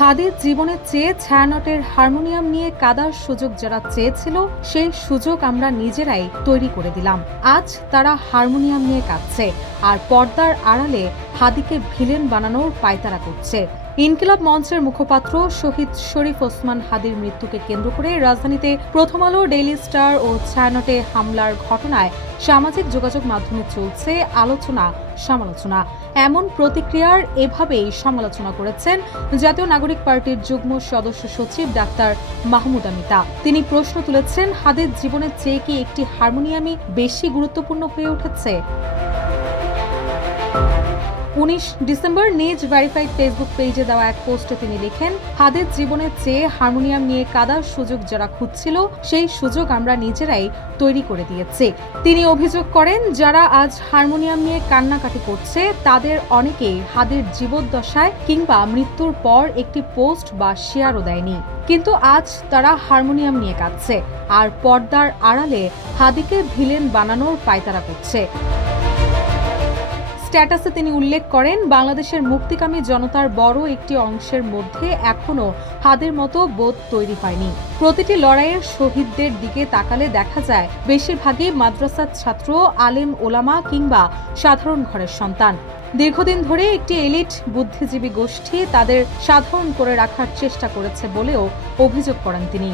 হাদির জীবনের চেয়ে ছায়ানটের হারমোনিয়াম নিয়ে কাদার সুযোগ যারা চেয়েছিল সেই সুযোগ আমরা নিজেরাই তৈরি করে দিলাম। আজ তারা হারমোনিয়াম নিয়ে কাঁদছে আর পর্দার আড়ালে হাদিকে ভিলেন বানানোর পায়তারা করছে। ইনকিলাব মঞ্চের মুখপাত্র শহীদ শরীফ ওসমান হাদির মৃত্যুকে কেন্দ্র করে রাজধানীতে প্রথম আলো, ডেইলি স্টার ও ছায়ানটে হামলার ঘটনায় সামাজিক যোগাযোগ মাধ্যমে চলছে আলোচনা সমালোচনা। এমন প্রতিক্রিয়ার এভাবেই সমালোচনা করেছেন জাতীয় নাগরিক পার্টির যুগ্ম সদস্য সচিব ডাক্তার মাহমুদা মিতা। তিনি প্রশ্ন তুলেছেন, হাদির জীবনের চেয়ে কি একটি হারমোনিয়ামই বেশি গুরুত্বপূর্ণ হয়ে উঠেছে? 19 ডিসেম্বর নিজ ভেরিফাইড ফেসবুক পেজে দেওয়া এক পোস্টে তিনি লেখেন, হাদির জীবনের চেয়ে হারমোনিয়াম নিয়ে কাদার সুযোগ যারা খুঁজছিল সেই সুযোগ আমরা নিজেরাই তৈরি করে দিয়েছি। তিনি অভিযোগ করেন, যারা আজ হারমোনিয়াম নিয়ে কান্নাকাটি করছে তাদের অনেকেই হাদির জীবদ্দশায় কিংবা মৃত্যুর পর একটি পোস্ট বা শেয়ারও দেয়নি, কিন্তু আজ তারা হারমোনিয়াম নিয়ে কাঁদছে আর পর্দার আড়ালে হাদিকে ভিলেন বানানোর পায়তারা করছে। স্ট্যাটাসে তিনি উল্লেখ করেন, বাংলাদেশের মুক্তিকামী জনতার বড় একটি অংশের মধ্যে এখনও হাদির মতো বোধ তৈরি হয়নি। প্রতিটি লড়াইয়ের শহীদদের দিকে তাকালে দেখা যায় বেশিরভাগই মাদ্রাসার ছাত্র, আলেম ওলামা কিংবা সাধারণ ঘরের সন্তান। দীর্ঘদিন ধরে একটি এলিট বুদ্ধিজীবী গোষ্ঠী তাদের সাধারণ করে রাখার চেষ্টা করেছে বলেও অভিযোগ করেন তিনি।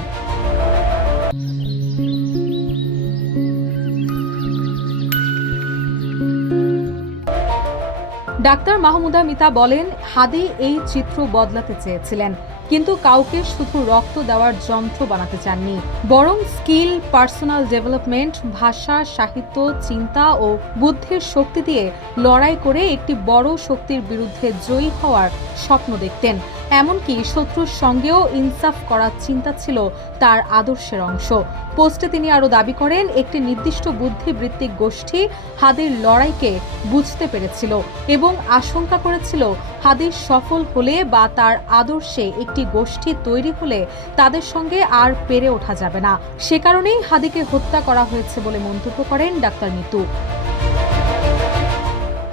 ডাক্তার মাহমুদা মিতা বলেন, হাদি এই চিত্র বদলাতে চেয়েছিলেন, কিন্তু কাউকে শুধু রক্ত দেওয়ার যন্ত্র বানাতে চাননি, বরং স্কিল, পার্সোনাল ডেভেলপমেন্ট, ভাষা, সাহিত্য, চিন্তা ও বুদ্ধির শক্তি দিয়ে লড়াই করে একটি বড় শক্তির বিরুদ্ধে জয়ী হওয়ার স্বপ্ন দেখতেন। এমনকি শত্রুর সঙ্গেও ইনসাফ করার চিন্তা ছিল তার আদর্শের অংশ। পোস্টে তিনি আরও দাবি করেন, একটি নির্দিষ্ট বুদ্ধিবৃত্তিক গোষ্ঠী হাদির লড়াইকে বুঝতে পেরেছিল এবং আশঙ্কা করেছিল হাদির সফল হলে বা তার আদর্শে একটি গোষ্ঠী তৈরি হলে তাদের সঙ্গে আর পেরে ওঠা যাবে না। সে কারণেই হাদিকে হত্যা করা হয়েছে বলে মন্তব্য করেন ডাক্তার মিতু।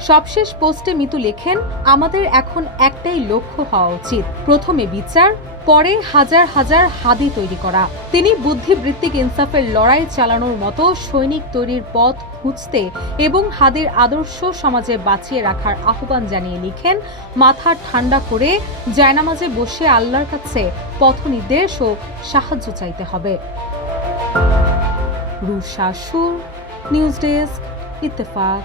সবশেষ পোস্টে মিতু লেখেন, আমাদের এখন একটাই লক্ষ্য হওয়া উচিত, প্রথমে বিচার, পরে হাজার হাজার হাদি তৈরি করা। তিনি বুদ্ধিবৃত্তিক ইনসাফের লড়াই চালানোর মতো সৈনিক তৈরির পথ খুঁজতে এবং হাদির আদর্শ সমাজে বাঁচিয়ে রাখার আহ্বান জানিয়ে লিখেন, মাথা ঠান্ডা করে জায়নামাজে বসে আল্লাহর কাছে পথ নির্দেশ ও সাহায্য চাইতে হবে। রুশা সুর, নিউজ ডেস্ক, ইত্তেফাক।